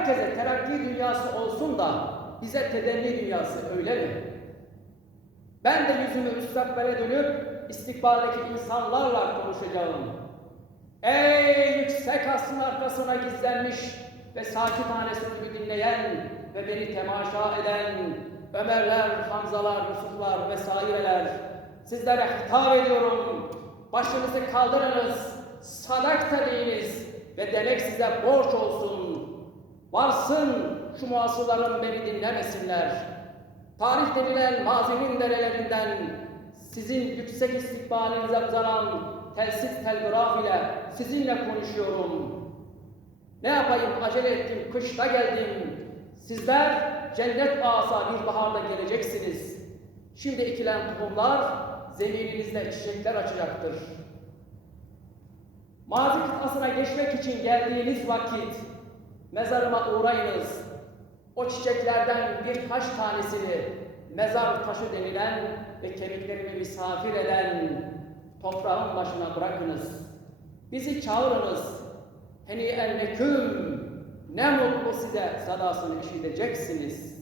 herkese terakki dünyası olsun da bize tedenni dünyası öyle mi? Ben de yüzümü müstakbele dönüp istikbaldeki insanlarla konuşacağım. Ey yüksek aslın arkasına gizlenmiş ve sakithane sözümü dinleyen ve beni temaşa eden Ömerler, Hamzalar, Yusuflar vesaireler sizlere hitap ediyorum. Başınızı kaldırınız, sadak deyiniz ve demek size borç olsun. Varsın şu muasırların beni dinlemesinler. Tarih denilen mazinin derelerinden sizin yüksek istikbalinize uzanan telsiz telgraf ile sizinle konuşuyorum. Ne yapayım acele ettim, kışta geldim. Sizler cennet asa bir baharda geleceksiniz. Şimdi ekilen tohumlar zemininizde çiçekler açacaktır. Mazi kıtasına geçmek için geldiğiniz vakit mezarıma uğrayınız. O çiçeklerden birkaç tanesini mezar taşı denilen ve kemiklerimi misafir eden toprağın başına bırakınız. Bizi çağırınız. Heni el meküm. Ne mutlu size sadasını işiteceksiniz.